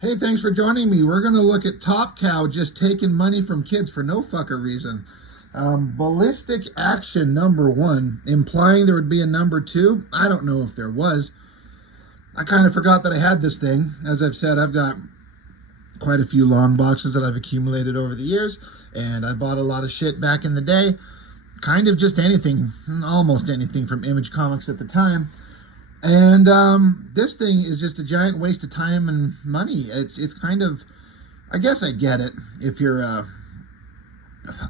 Hey, thanks for joining me. We're going to look at TOPCOW just taking money from kids for no fucker reason. Ballistic Action #1, implying there would be a #2. I don't know if there was. I kind of forgot that I had this thing. As I've said, I've got quite a few long boxes that I've accumulated over the years, and I bought a lot of shit back in the day. Kind of just anything, almost anything from Image Comics at the time. And this thing is just a giant waste of time and money. It's kind of, I guess I get it if you're a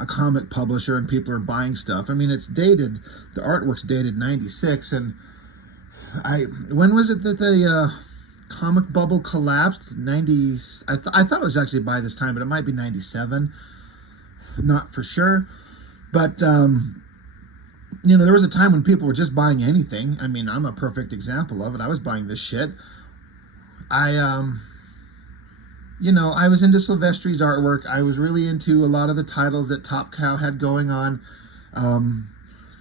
comic publisher and people are buying stuff. I mean, it's dated, the artwork's dated 96, and when was it that the comic bubble collapsed? 90s, I thought it was actually by this time, but it might be 97, not for sure. But you know, there was a time when people were just buying anything. I mean, I'm a perfect example of it. I was buying this shit. You know, I was into Silvestri's artwork. I was really into a lot of the titles that TOPCOW had going on.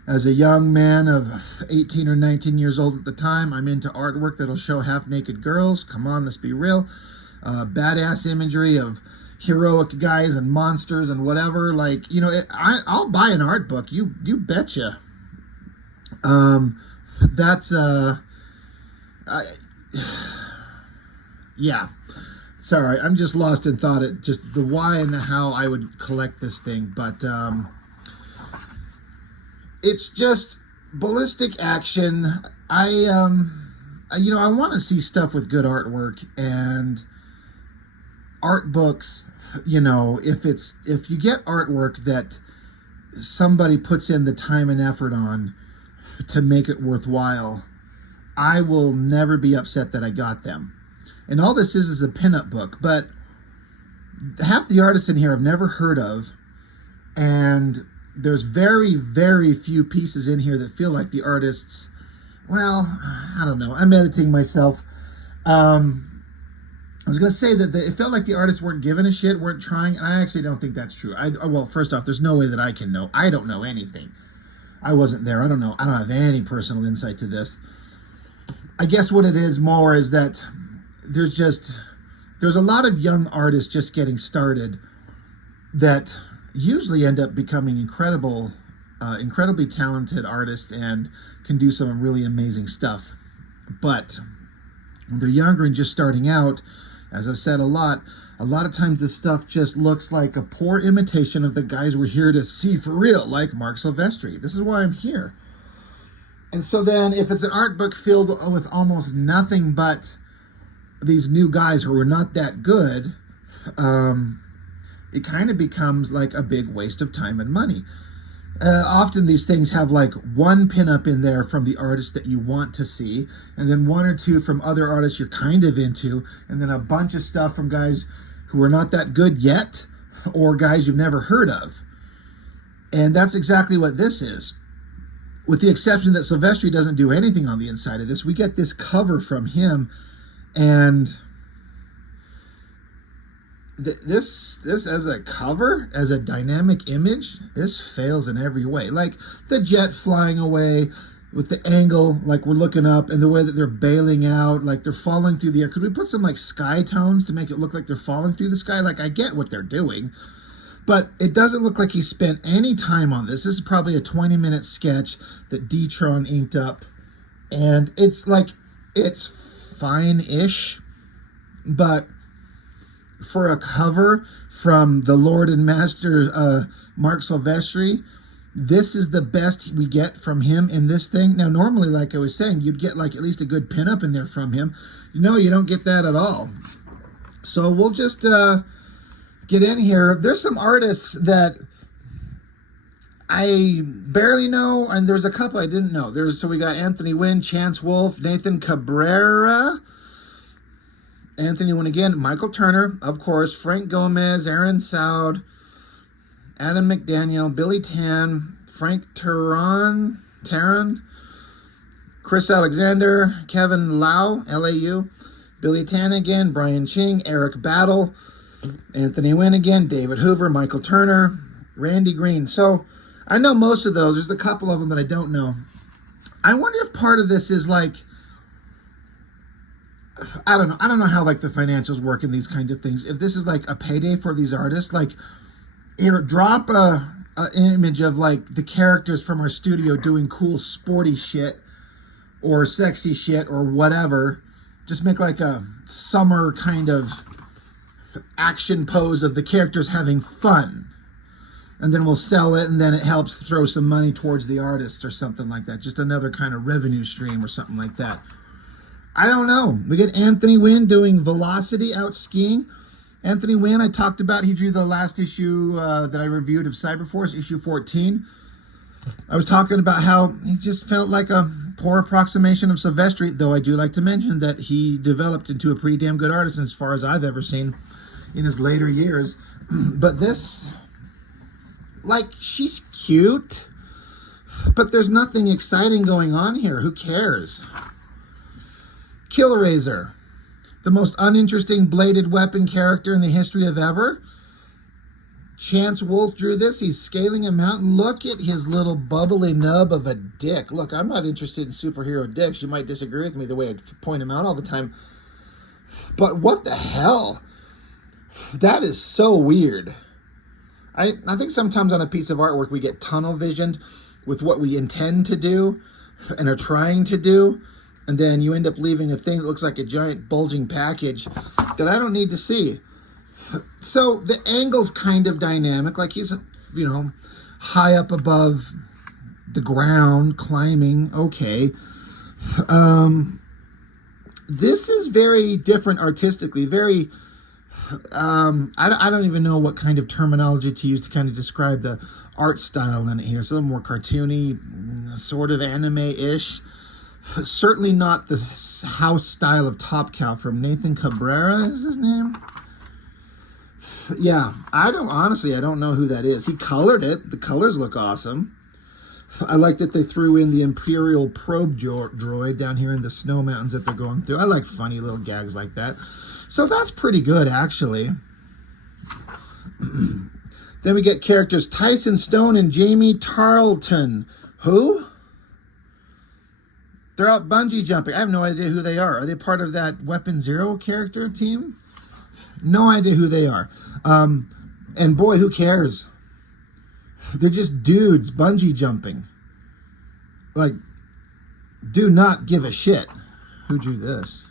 As a young man of 18 or 19 years old at the time, I'm into artwork that'll show half-naked girls. Come on, let's be real. Badass imagery of heroic guys and monsters and whatever. Like, you know, I'll buy an art book. You betcha. That's yeah. Sorry, I'm just lost in thought at just the why and the how I would collect this thing, but it's just Ballistic Action. You know, I want to see stuff with good artwork and art books. You know, if you get artwork that somebody puts in the time and effort on to make it worthwhile, I will never be upset that I got them. And all this is a pinup book, but half the artists in here I've never heard of, and there's very, very few pieces in here that feel like the artists, well, I don't know, I'm editing myself. I was going to say that it felt like the artists weren't giving a shit, weren't trying, and I actually don't think that's true. Well, first off, there's no way that I can know. I don't know anything. I wasn't there. I don't know. I don't have any personal insight to this. I guess what it is more is that there's a lot of young artists just getting started that usually end up becoming incredibly talented artists and can do some really amazing stuff. But when they're younger and just starting out, as I've said a lot of times this stuff just looks like a poor imitation of the guys we're here to see for real, like Marc Silvestri. This is why I'm here. And so then if it's an art book filled with almost nothing but these new guys who are not that good, it kind of becomes like a big waste of time and money. Often these things have like one pinup in there from the artist that you want to see, and then one or two from other artists you're kind of into, and then a bunch of stuff from guys who are not that good yet, or guys you've never heard of. And that's exactly what this is. With the exception that Silvestri doesn't do anything on the inside of this. We get this cover from him, and this as a cover, as a dynamic image, this fails in every way. Like the jet flying away with the angle, like we're looking up, and the way that they're bailing out, like they're falling through the air. Could we put some like sky tones to make it look like they're falling through the sky? Like, I get what they're doing, but it doesn't look like he spent any time on this. This is probably a 20-minute sketch that D-Tron inked up, and it's like, it's fine-ish, but for a cover from the Lord and Master Marc Silvestri, this is the best we get from him in this thing. Now, normally, like I was saying, you'd get like at least a good pinup in there from him. No, you don't get that at all. So we'll just get in here. There's some artists that I barely know, and there's a couple I didn't know. So we got Anthony Wynn, Chance Wolfe, Nathan Cabrera, Anthony Wynn again, Michael Turner, of course, Frank Gomez, Aaron Soud, Adam McDaniel, Billy Tan, Frank Tarran, Chris Alexander, Kevin Lau, LAU, Billy Tan again, Brian Ching, Eric Battle, Anthony Wynn again, David Hoover, Michael Turner, Randy Green. So I know most of those. There's a couple of them that I don't know. I wonder if part of this is like I don't know. I don't know how like the financials work in these kinds of things. If this is like a payday for these artists, like here, drop a image of like the characters from our studio doing cool sporty shit or sexy shit or whatever. Just make like a summer kind of action pose of the characters having fun. And then we'll sell it, and then it helps throw some money towards the artist or something like that. Just another kind of revenue stream or something like that. I don't know. We get Anthony Wynn doing Velocity out skiing. Anthony Wynn, I talked about, he drew the last issue that I reviewed of Cyberforce, issue 14. I was talking about how he just felt like a poor approximation of Silvestri, though I do like to mention that he developed into a pretty damn good artist as far as I've ever seen in his later years. But this, like, she's cute, but there's nothing exciting going on here. Who cares? Killraiser, the most uninteresting bladed weapon character in the history of ever. Chance Wolf drew this. He's scaling a mountain. Look at his little bubbly nub of a dick. Look, I'm not interested in superhero dicks. You might disagree with me the way I point him out all the time. But what the hell? That is so weird. I think sometimes on a piece of artwork we get tunnel visioned with what we intend to do and are trying to do. And then you end up leaving a thing that looks like a giant bulging package that I don't need to see. So the angle's kind of dynamic, like he's, you know, high up above the ground, climbing, okay. This is very different artistically, very, I don't even know what kind of terminology to use to kind of describe the art style in it here. It's a little more cartoony, sort of anime-ish. Certainly not the house style of TOPCOW from Nathan Cabrera, is his name? Yeah, I don't know who that is. He colored it. The colors look awesome. I like that they threw in the Imperial probe droid down here in the snow mountains that they're going through. I like funny little gags like that. So that's pretty good, actually. Then we get characters Tyson Stone and Jamie Tarleton. Who? They're out bungee jumping. I have no idea who they are. Are they part of that Weapon Zero character team? No idea who they are. And boy, who cares? They're just dudes bungee jumping. Like, do not give a shit. Who drew this?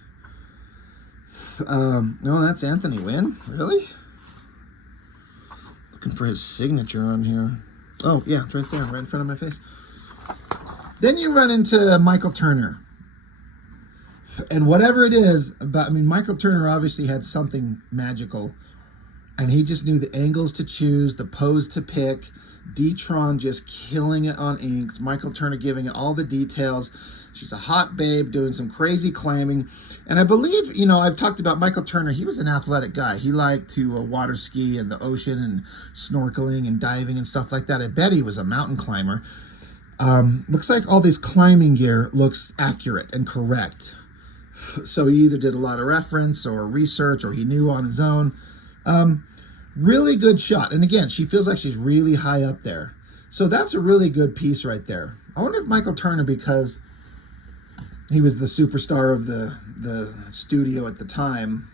No, that's Anthony Wynn. Really? Looking for his signature on here. Oh, yeah, it's right there, right in front of my face. Then you run into Michael Turner. And whatever it is about, I mean, Michael Turner obviously had something magical. And he just knew the angles to choose, the pose to pick. D-Tron just killing it on inks. Michael Turner giving it all the details. She's a hot babe doing some crazy climbing. And I believe, you know, I've talked about Michael Turner. He was an athletic guy. He liked to water ski in the ocean and snorkeling and diving and stuff like that. I bet he was a mountain climber. Looks like all this climbing gear looks accurate and correct. So he either did a lot of reference or research or he knew on his own. Really good shot. And again, she feels like she's really high up there. So that's a really good piece right there. I wonder if Michael Turner, because he was the superstar of the studio at the time,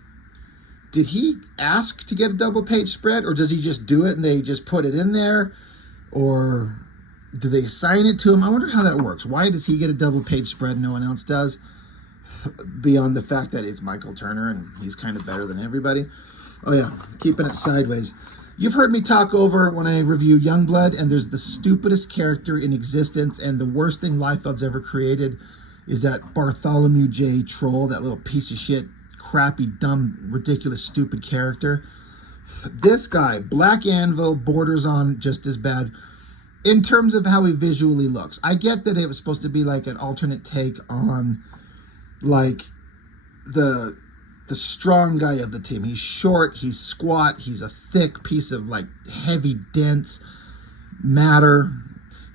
did he ask to get a double page spread, or does he just do it and they just put it in there? Or do they assign it to him? I wonder how that works. Why does he get a double page spread and no one else does? Beyond the fact that it's Michael Turner and he's kind of better than everybody. Oh yeah, keeping it sideways. You've heard me talk over when I review Youngblood, and there's the stupidest character in existence, and the worst thing Liefeld's ever created is that Bartholomew J. Troll, that little piece of shit, crappy, dumb, ridiculous, stupid character. This guy, Black Anvil, borders on just as bad in terms of how he visually looks. I get that it was supposed to be like an alternate take on like the strong guy of the team. He's short, he's squat, he's a thick piece of like heavy, dense matter.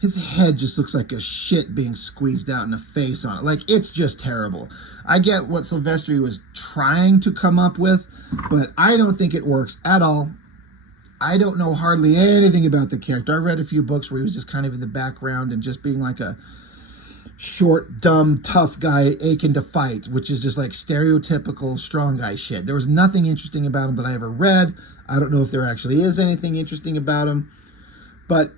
His head just looks like a shit being squeezed out and a face on it. Like, it's just terrible. I get what Silvestri was trying to come up with, but I don't think it works at all. I don't know hardly anything about the character. I read a few books where he was just kind of in the background and just being like a short, dumb, tough guy aching to fight, which is just like stereotypical strong guy shit. There was nothing interesting about him that I ever read. I don't know if there actually is anything interesting about him, but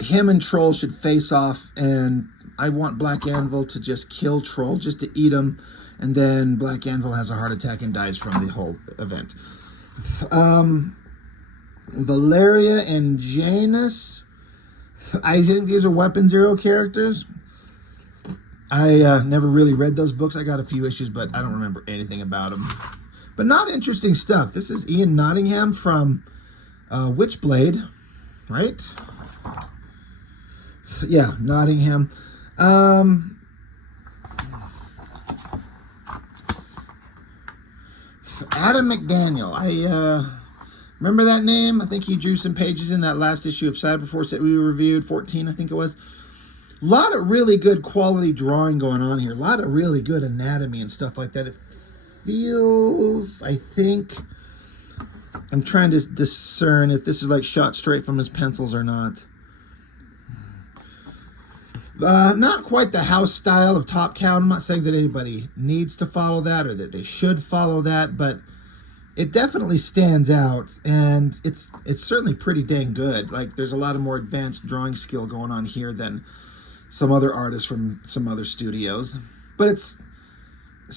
him and Troll should face off, and I want Black Anvil to just kill Troll, just to eat him, and then Black Anvil has a heart attack and dies from the whole event. Valeria and Janus, I think these are Weapon Zero characters. I never really read those books. I got a few issues, but I don't remember anything about them. But not interesting stuff. This is Ian Nottingham from Witchblade, right? Yeah, Nottingham. Adam McDaniel. I remember that name. I think he drew some pages in that last issue of Cyberforce that we reviewed, 14, I think it was. A lot of really good quality drawing going on here. A lot of really good anatomy and stuff like that. It feels, I think, I'm trying to discern if this is like shot straight from his pencils or not. Not quite the house style of TOPCOW. I'm not saying that anybody needs to follow that or that they should follow that, but it definitely stands out, and it's certainly pretty dang good. Like, there's a lot of more advanced drawing skill going on here than some other artists from some other studios. But this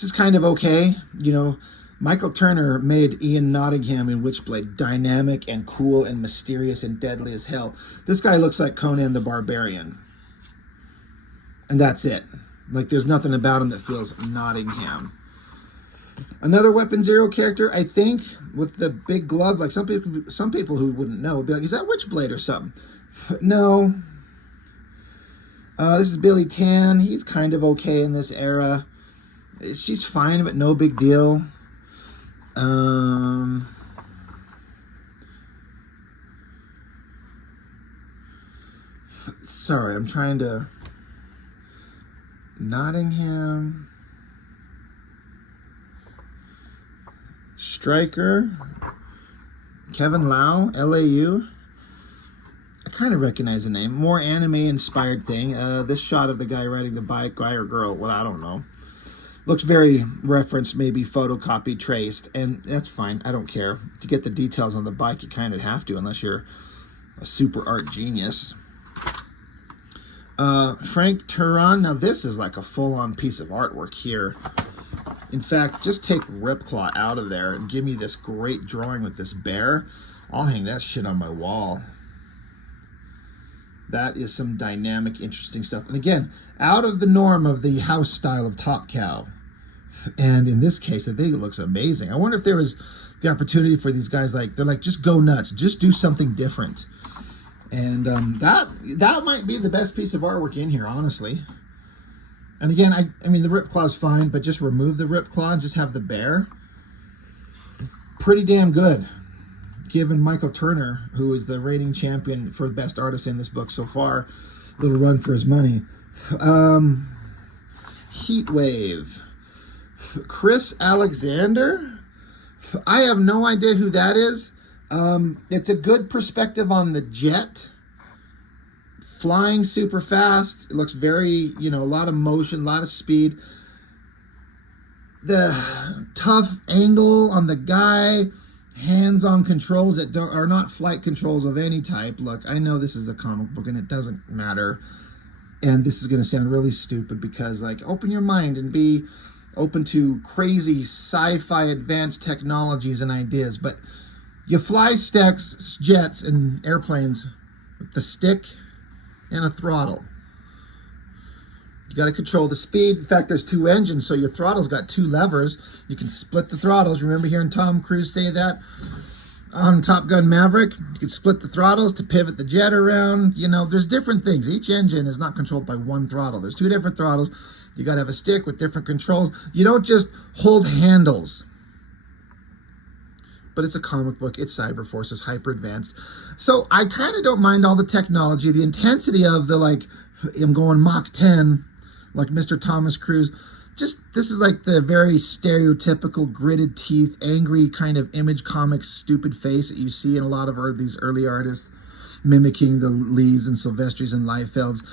is kind of okay. You know, Michael Turner made Ian Nottingham in Witchblade dynamic and cool and mysterious and deadly as hell. This guy looks like Conan the Barbarian. And that's it. Like, there's nothing about him that feels Nottingham. Another Weapon Zero character, I think, with the big glove. Like, some people who wouldn't know would be like, is that Witchblade or something? No. This is Billy Tan. He's kind of okay in this era. She's fine, but no big deal. Sorry, I'm trying to... Nottingham. Stryker. Kevin Lau, LAU. I kind of recognize the name. More anime-inspired thing. This shot of the guy riding the bike, guy or girl, well, I don't know. Looks very referenced, maybe photocopied, traced, and that's fine. I don't care. To get the details on the bike, you kind of have to, unless you're a super art genius. Frank Turan. Now, this is like a full-on piece of artwork here. In fact, just take Ripclaw out of there and give me this great drawing with this bear. I'll hang that shit on my wall. That is some dynamic, interesting stuff. And again, out of the norm of the house style of TOPCOW. And in this case, I think it looks amazing. I wonder if there was the opportunity for these guys, like, they're like, just go nuts. Just do something different. And that might be the best piece of artwork in here, honestly. And again, I mean, the Ripclaw's fine, but just remove the Ripclaw and just have the bear. Pretty damn good. Given Michael Turner, who is the reigning champion for the best artist in this book so far, little run for his money. Heatwave. Chris Alexander. I have no idea who that is. It's a good perspective on the jet. Flying super fast. It looks very, you know, a lot of motion, a lot of speed. The tough angle on the guy. Hands-on controls that are not flight controls of any type. Look, I know this is a comic book and it doesn't matter. And this is going to sound really stupid because, like, open your mind and be open to crazy sci-fi advanced technologies and ideas. But you fly stacks, jets, and airplanes with the stick and a throttle. You got to control the speed. In fact, there's two engines, so your throttle's got two levers. You can split the throttles. Remember hearing Tom Cruise say that on Top Gun Maverick? You can split the throttles to pivot the jet around. You know, there's different things. Each engine is not controlled by one throttle. There's two different throttles. You got to have a stick with different controls. You don't just hold handles. But it's a comic book. It's Cyberforce. It's hyper advanced. So I kind of don't mind all the technology. The intensity of the, like, I'm going Mach 10, like Mr. Thomas Cruise. Just, this is like the very stereotypical gritted teeth, angry kind of Image Comics stupid face that you see in a lot of these early artists, mimicking the Lees and Silvestris and Liefelds.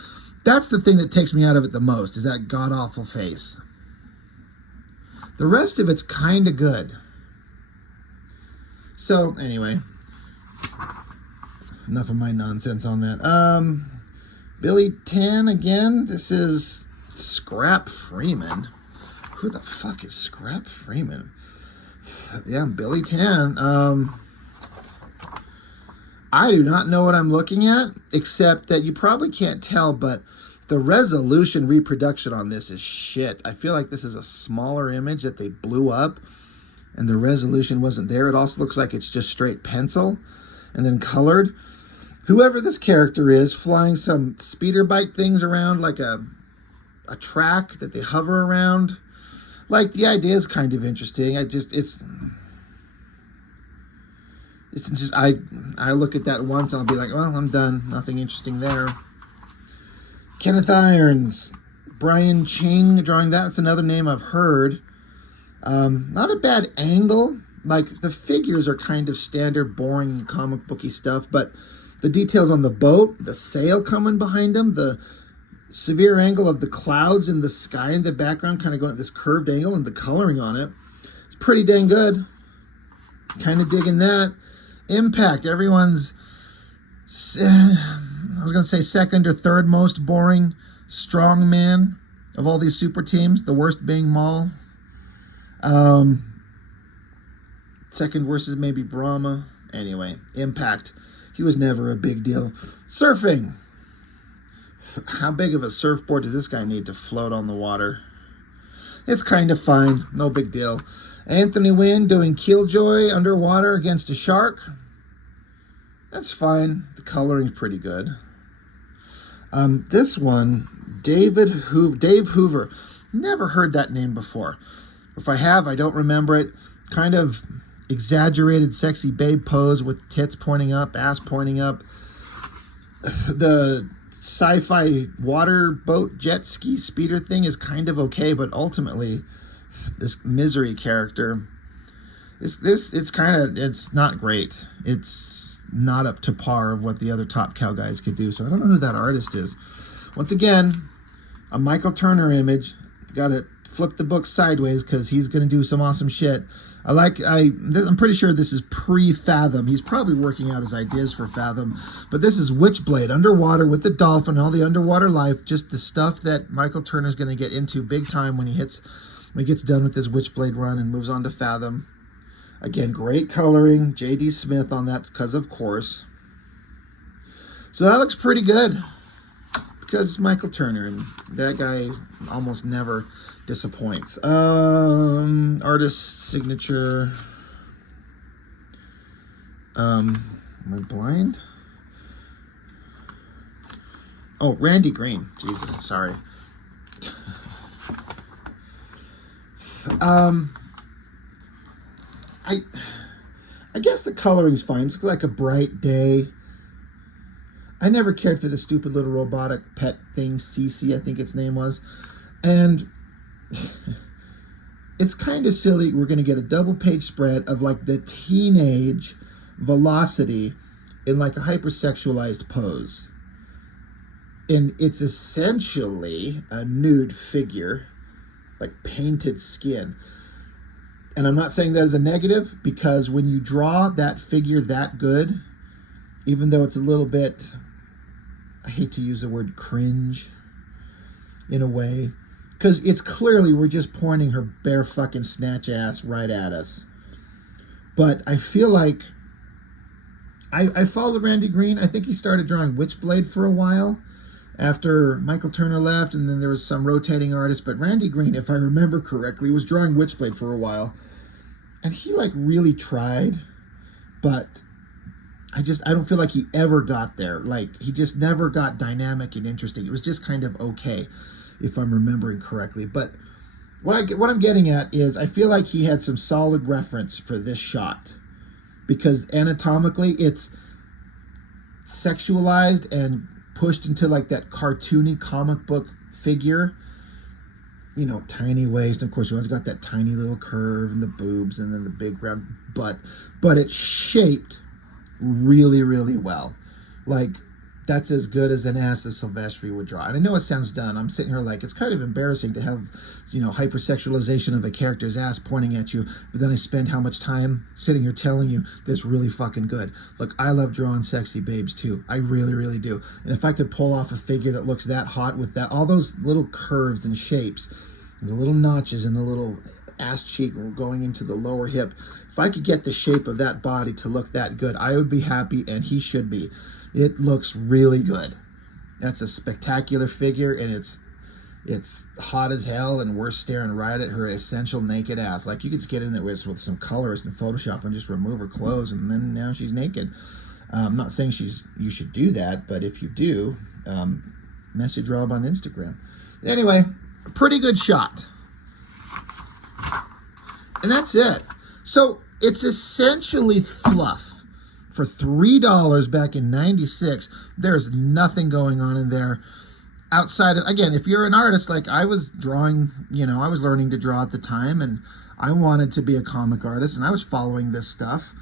That's the thing that takes me out of it the most, is that god-awful face. The rest of it's kind of good. So, anyway. Enough of my nonsense on that. Billy Tan again. This is Scrap Freeman. Who the fuck is Scrap Freeman? Yeah, Billy Tan. I do not know what I'm looking at, except that you probably can't tell, but the resolution reproduction on this is shit. I feel like this is a smaller image that they blew up, and the resolution wasn't there. It also looks like it's just straight pencil and then colored. Whoever this character is, flying some speeder bike things around like a track that they hover around. Like, the idea is kind of interesting. It's just, I look at that once and I'll be like, well, I'm done. Nothing interesting there. Kenneth Irons, Brian Ching drawing that. That's another name I've heard. Not a bad angle. Like, the figures are kind of standard, boring, comic booky stuff, but the details on the boat, the sail coming behind them, the severe angle of the clouds in the sky in the background, kind of going at this curved angle, and the coloring on it, it's pretty dang good. Kind of digging that. Impact, everyone's, I was going to say second or third most boring strong man of all these super teams, the worst being Maul. Second worst is maybe Brahma. Anyway, Impact. He was never a big deal. Surfing. How big of a surfboard does this guy need to float on the water? It's kind of fine. No big deal. Anthony Wynn doing Killjoy underwater against a shark. That's fine. The coloring's pretty good. This one, Dave Hoover. Never heard that name before. If I have, I don't remember it. Kind of exaggerated sexy babe pose with tits pointing up, ass pointing up. The sci-fi water boat jet ski speeder thing is kind of okay, but ultimately this Misery character, it's not great. It's not up to par of what the other TOPCOW guys could do. So I don't know who that artist is. Once again, a Michael Turner image. Got to flip the book sideways because he's going to do some awesome shit. I'm pretty sure this is pre-Fathom. He's probably working out his ideas for Fathom. But this is Witchblade, underwater with the dolphin, all the underwater life, just the stuff that Michael Turner's going to get into big time when he gets done with his Witchblade run and moves on to Fathom. Again, great coloring. J.D. Smith on that, because of course. So that looks pretty good. Because it's Michael Turner, and that guy almost never disappoints. Artist signature. Am I blind? Oh, Randy Green. Jesus, sorry. I guess the coloring's fine. It's like a bright day. I never cared for the stupid little robotic pet thing, Cece, I think its name was. And it's kind of silly. We're going to get a double-page spread of like the teenage Velocity in like a hypersexualized pose. And it's essentially a nude figure, like painted skin. And I'm not saying that as a negative, because when you draw that figure that good, even though it's a little bit, I hate to use the word cringe in a way, because it's clearly we're just pointing her bare fucking snatch ass right at us. But I feel like I followed Randy Green. I think he started drawing Witchblade for a while after Michael Turner left, and then there was some rotating artist. But Randy Green, if I remember correctly, was drawing Witchblade for a while, and he like really tried, but I don't feel like he ever got there. Like, he just never got dynamic and interesting. It was just kind of okay, if I'm remembering correctly. But what I'm getting at is I feel like he had some solid reference for this shot, because anatomically it's sexualized and pushed into like that cartoony comic book figure. You know, tiny waist. Of course, you always got that tiny little curve and the boobs and then the big round butt. But it's shaped really, really well. Like, That's as good as an ass as Silvestri would draw. And I know it sounds dumb. I'm sitting here like, it's kind of embarrassing to have, you know, hypersexualization of a character's ass pointing at you, but then I spend how much time sitting here telling you that's really fucking good. Look, I love drawing sexy babes too. I really, really do. And if I could pull off a figure that looks that hot with that, all those little curves and shapes, and the little notches and the little ass cheek going into the lower hip, if I could get the shape of that body to look that good, I would be happy, and he should be. It looks really good. That's a spectacular figure, and it's hot as hell, and we're staring right at her essential naked ass. Like, you could just get in there with some colorist in Photoshop and just remove her clothes, and then now she's naked. I'm not saying you should do that, but if you do, message Rob on Instagram. Anyway, a pretty good shot. And that's it. So it's essentially fluff. For $3 back in '96, there's nothing going on in there outside of, again, if you're an artist, like I was drawing, you know, I was learning to draw at the time, and I wanted to be a comic artist, and I was following this stuff.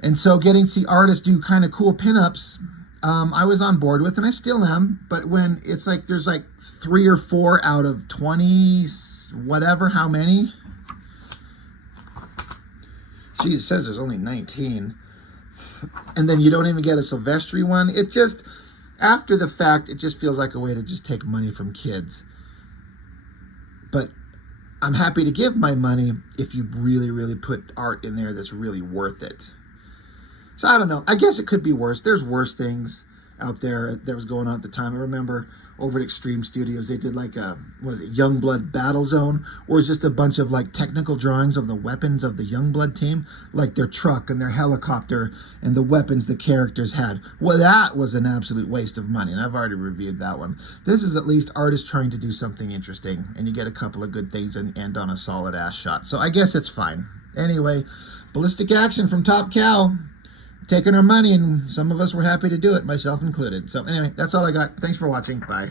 And so getting to see artists do kind of cool pinups, I was on board with, and I still am. But when it's like there's like 3 or 4 out of 20, whatever, how many? Gee, it says there's only 19. And then you don't even get a Silvestri one. It just, after the fact, it just feels like a way to just take money from kids. But I'm happy to give my money if you really, really put art in there that's really worth it. So I don't know. I guess it could be worse. There's worse things out there that was going on at the time. I remember over at Extreme Studios, they did like a, Youngblood Battle Zone, where it's just a bunch of like technical drawings of the weapons of the Youngblood team, like their truck and their helicopter and the weapons the characters had. Well, that was an absolute waste of money, and I've already reviewed that one. This is at least artists trying to do something interesting, and you get a couple of good things and end on a solid ass shot. So I guess it's fine. Anyway, Ballistic Action from TOPCOW. Taking our money, and some of us were happy to do it, myself included. So anyway, that's all I got. Thanks for watching. Bye.